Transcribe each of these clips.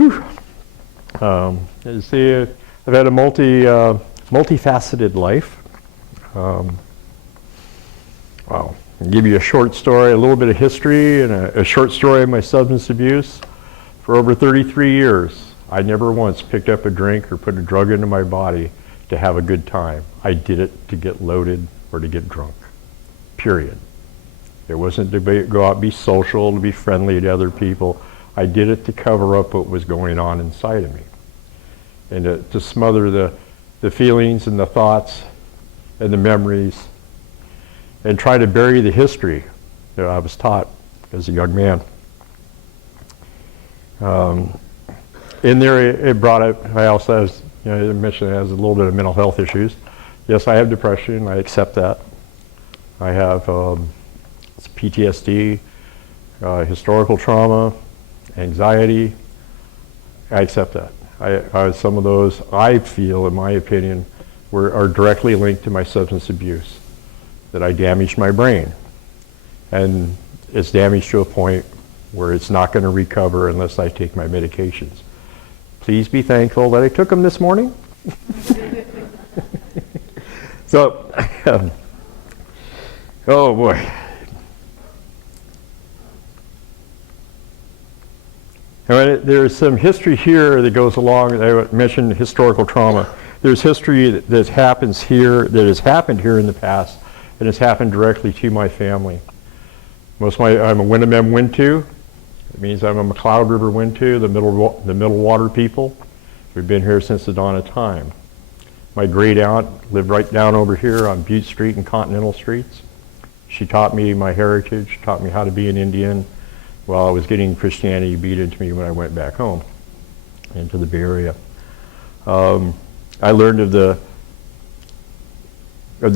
Whew. See, I've had a multifaceted life. Wow. I'll give you a short story, a little bit of history, and a short story of my substance abuse. For over 33 years, I never once picked up a drink or put a drug into my body to have a good time. I did it to get loaded or to get drunk, period. It wasn't to go out and be social, to be friendly to other people. I did it to cover up what was going on inside of me, and to smother the feelings and the thoughts and the memories, and try to bury the history that I was taught as a young man. In there, it brought up, I also has, I mentioned it has a little bit of mental health issues. Yes, I have depression, I accept that. I have PTSD, historical trauma, anxiety. I accept that. Some of those, I feel, in my opinion, are directly linked to my substance abuse, that I damaged my brain. And it's damaged to a point where it's not going to recover unless I take my medications. Please be thankful that I took them this morning. So, oh boy. There's some history here that goes along. I mentioned historical trauma. There's history that happens here, that has happened here in the past, and has happened directly to my family. I'm a Winnemem Wintu. It means I'm a McCloud River Wintu, the middle water people. We've been here since the dawn of time. My great aunt lived right down over here on Butte Street and Continental Streets. She taught me my heritage, taught me how to be an Indian, while I was getting Christianity beat into me when I went back home into the Bay Area. I learned of the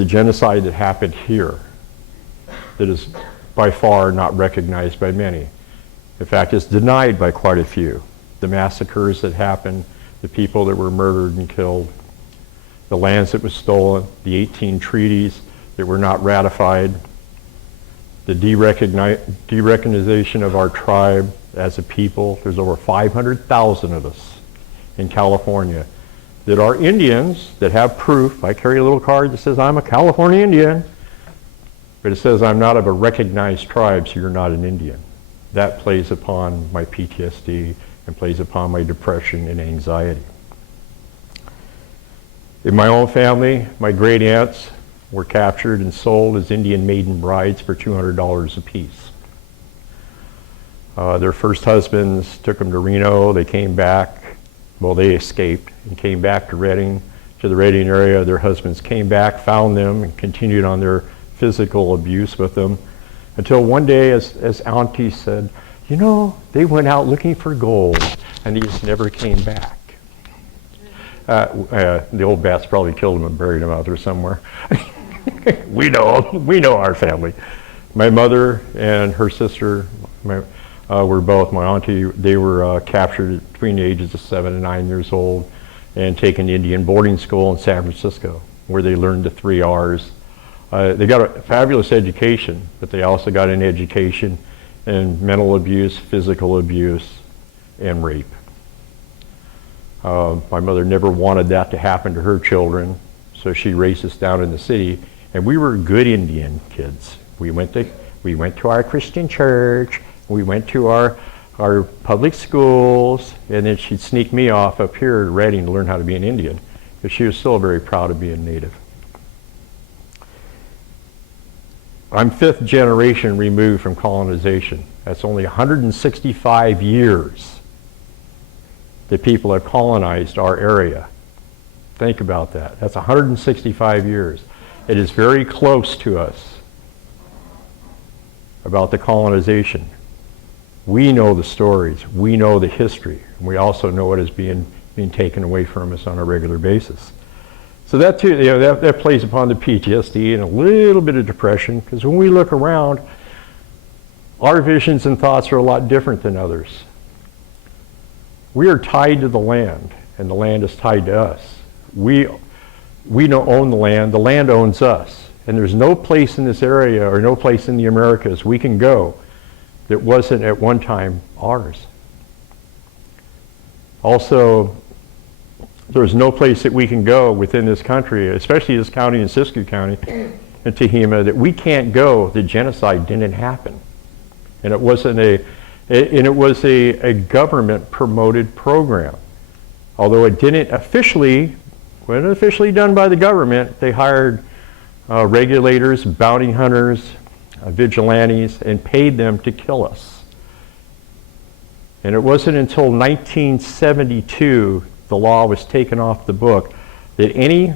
genocide that happened here that is by far not recognized by many. In fact, it's denied by quite a few. The massacres that happened, the people that were murdered and killed, the lands that were stolen, the 18 treaties that were not ratified, the derecognition of our tribe as a people. There's over 500,000 of us in California that are Indians, that have proof. I carry a little card that says I'm a California Indian, but it says I'm not of a recognized tribe, so you're not an Indian. That plays upon my PTSD and plays upon my depression and anxiety. In my own family, my great aunts were captured and sold as Indian maiden brides for $200 apiece. Their first husbands took them to Reno. They came back. Well, they escaped and came back to Redding, to the Redding area. Their husbands came back, found them, and continued on their physical abuse with them, until one day, as Auntie said, you know, they went out looking for gold, and they just never came back. The old bats probably killed them and buried them out there somewhere. We know our family. My mother and her sister were both, my auntie, they were captured between the ages of 7 and 9 years old and taken to Indian boarding school in San Francisco, where they learned the 3 R's. They got a fabulous education, but they also got an education in mental abuse, physical abuse, and rape. My mother never wanted that to happen to her children, so she raised us down in the city, and we were good Indian kids. We went to our Christian church, we went to our public schools, and then she'd sneak me off up here to Redding to learn how to be an Indian, because she was still very proud of being Native. I'm 5th generation removed from colonization. That's only 165 years that people have colonized our area. Think about that. That's 165 years. It is very close to us about the colonization. We know the stories. We know the history. And we also know what is being taken away from us on a regular basis. So that too, that plays upon the PTSD and a little bit of depression, because when we look around, our visions and thoughts are a lot different than others. We are tied to the land, and the land is tied to us. We don't own the land owns us. And there's no place in this area or no place in the Americas we can go that wasn't at one time ours. Also, there's no place that we can go within this country, especially this county and Siskiyou County and Tehama, that we can't go. The genocide didn't happen, and it wasn't it was a government promoted program. Although it wasn't officially done by the government, they hired regulators, bounty hunters, vigilantes, and paid them to kill us. And it wasn't until 1972 the law was taken off the book that any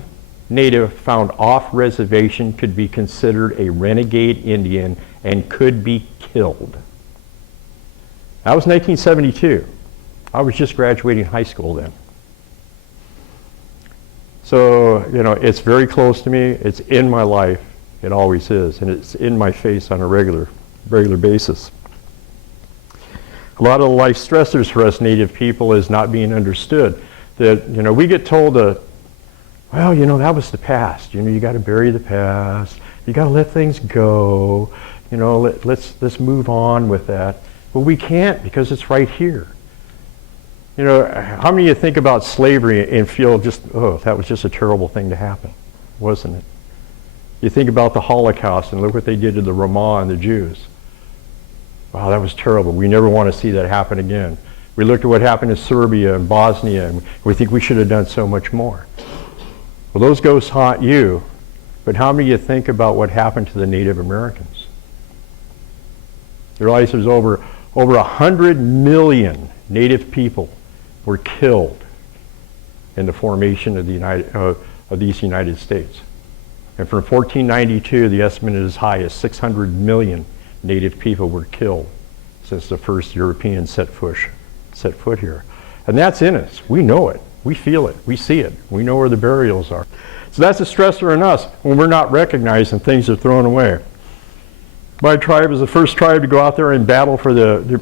native found off reservation could be considered a renegade Indian and could be killed. That was 1972. I was just graduating high school then. So, you know, it's very close to me. It's in my life. It always is. And it's in my face on a regular basis. A lot of the life stressors for us Native people is not being understood. That, you know, we get told well, you know, that was the past. You know, you got to bury the past. You got to let things go. You know, let's move on with that. But we can't, because it's right here. You know, how many of you think about slavery and feel just, oh, that was just a terrible thing to happen, wasn't it? You think about the Holocaust and look what they did to the Roma and the Jews. Wow, that was terrible. We never want to see that happen again. We looked at what happened in Serbia and Bosnia, and we think we should have done so much more. Well, those ghosts haunt you, but how many of you think about what happened to the Native Americans? You realize there's over 100 million Native people were killed in the formation of these United States. And from 1492, the estimate is as high as 600 million Native people were killed since the first Europeans set foot here. And that's in us. We know it. We feel it. We see it. We know where the burials are. So that's a stressor in us when we're not recognized and things are thrown away. My tribe was the first tribe to go out there and battle for the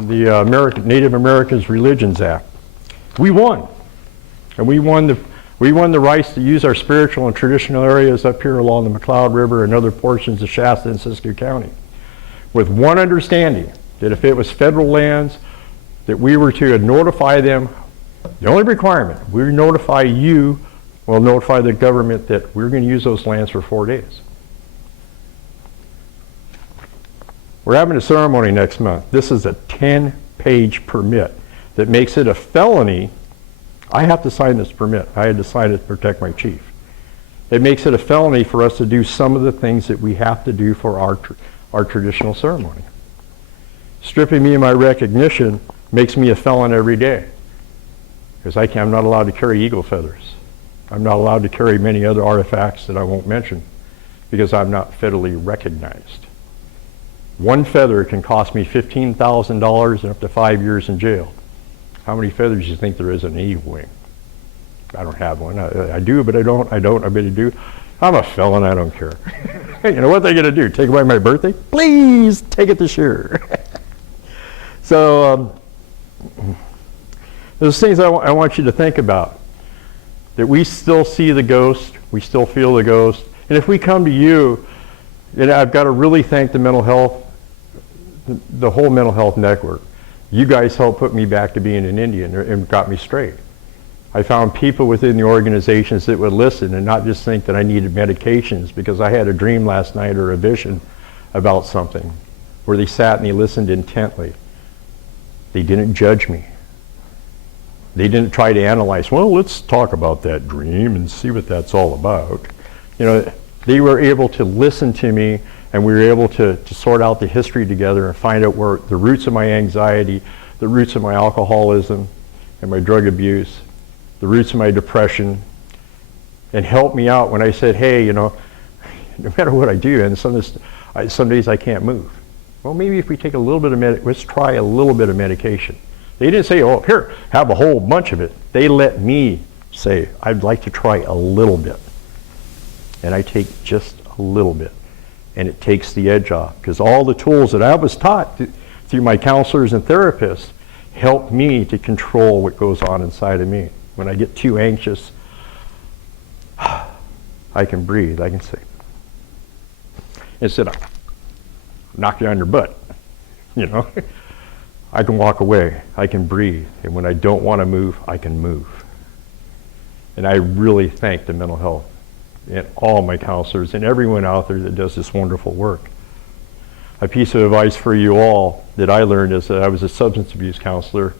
Native Americans Religions Act. We won. And we won the rights to use our spiritual and traditional areas up here along the McLeod River and other portions of Shasta and Siskiyou County, with one understanding, that if it was federal lands, that we were to notify them. The only requirement, we notify the government that we're going to use those lands for 4 days. We're having a ceremony next month. This is a 10-page permit that makes it a felony. I have to sign this permit. I had to sign it to protect my chief. It makes it a felony for us to do some of the things that we have to do for our traditional ceremony. Stripping me of my recognition makes me a felon every day, because I'm not allowed to carry eagle feathers. I'm not allowed to carry many other artifacts that I won't mention, because I'm not federally recognized. One feather can cost me $15,000 and up to 5 years in jail. How many feathers do you think there is in an eagle wing? I don't have one. I do, but I don't. I bet I do. I'm a felon. I don't care. You know what they're going to do? Take away my birthday? Please take it this year. So there's things I want you to think about. That we still see the ghost. We still feel the ghost. And if we come to you, and I've got to really thank the mental health, the whole mental health network. You guys helped put me back to being an Indian and got me straight. I found people within the organizations that would listen and not just think that I needed medications because I had a dream last night or a vision about something, where they sat and they listened intently. They didn't judge me. They didn't try to analyze, well, let's talk about that dream and see what that's all about. You know, they were able to listen to me, and we were able to sort out the history together and find out where the roots of my anxiety, the roots of my alcoholism and my drug abuse, the roots of my depression, and help me out when I said, hey, you know, no matter what I do, and some days I can't move. Well, maybe if we take a little bit of let's try a little bit of medication. They didn't say, oh, here, have a whole bunch of it. They let me say, I'd like to try a little bit. And I take just a little bit. And it takes the edge off. Because all the tools that I was taught through my counselors and therapists help me to control what goes on inside of me. When I get too anxious, I can breathe. I can say, instead of knock you on your butt, you know. I can walk away, I can breathe, and when I don't want to move, I can move. And I really thank the mental health and all my counselors and everyone out there that does this wonderful work. A piece of advice for you all that I learned is that I was a substance abuse counselor.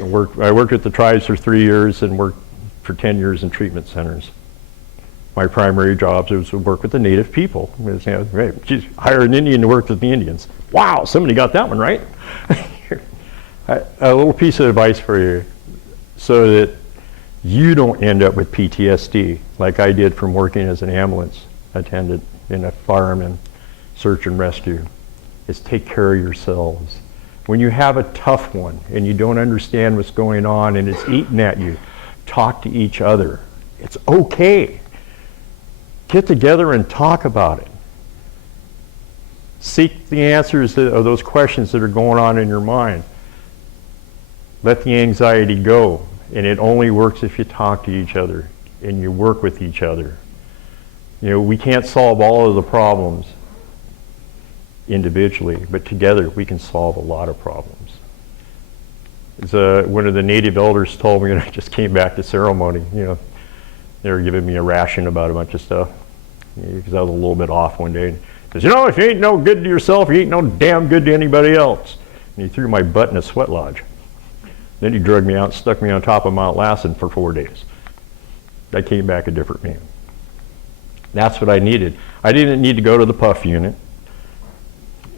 I worked with the tribes for 3 years and worked for 10 years in treatment centers. My primary jobs was to work with the native people. Geez, hire an Indian to work with the Indians. Wow, somebody got that one right. A little piece of advice for you so that you don't end up with PTSD like I did from working as an ambulance attendant in a fireman search and rescue, is take care of yourselves. When you have a tough one and you don't understand what's going on and it's eating at you, talk to each other. It's okay. Get together and talk about it. Seek the answers of those questions that are going on in your mind. Let the anxiety go, and it only works if you talk to each other and you work with each other. You know, we can't solve all of the problems individually, but together we can solve a lot of problems. As one of the native elders told me when I just came back to ceremony, you know, they were giving me a ration about a bunch of stuff because I was a little bit off one day. He says, you know, if you ain't no good to yourself, you ain't no damn good to anybody else. And he threw my butt in a sweat lodge. Then he drugged me out and stuck me on top of Mount Lassen for 4 days. I came back a different man. That's what I needed. I didn't need to go to the puff unit.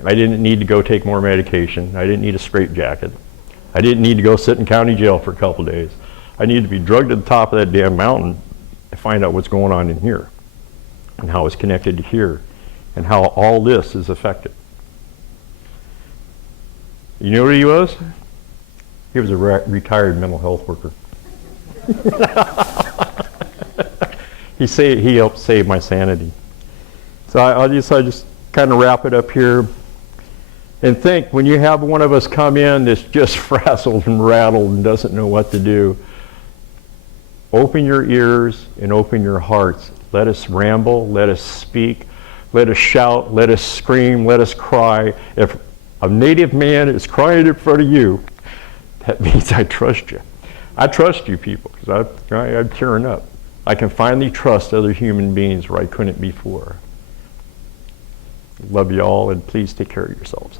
I didn't need to go take more medication. I didn't need a straitjacket. I didn't need to go sit in county jail for a couple days. I needed to be drugged to the top of that damn mountain to find out what's going on in here and how it's connected to here and how all this is affected. You know what he was? He was a retired mental health worker. He helped save my sanity. So I just kind of wrap it up here and think, when you have one of us come in that's just frazzled and rattled and doesn't know what to do, open your ears and open your hearts. Let us ramble, let us speak, let us shout, let us scream, let us cry. If a native man is crying in front of you, that means I trust you. I trust you people, because I'm tearing up. I can finally trust other human beings where I couldn't before. Love you all, and please take care of yourselves.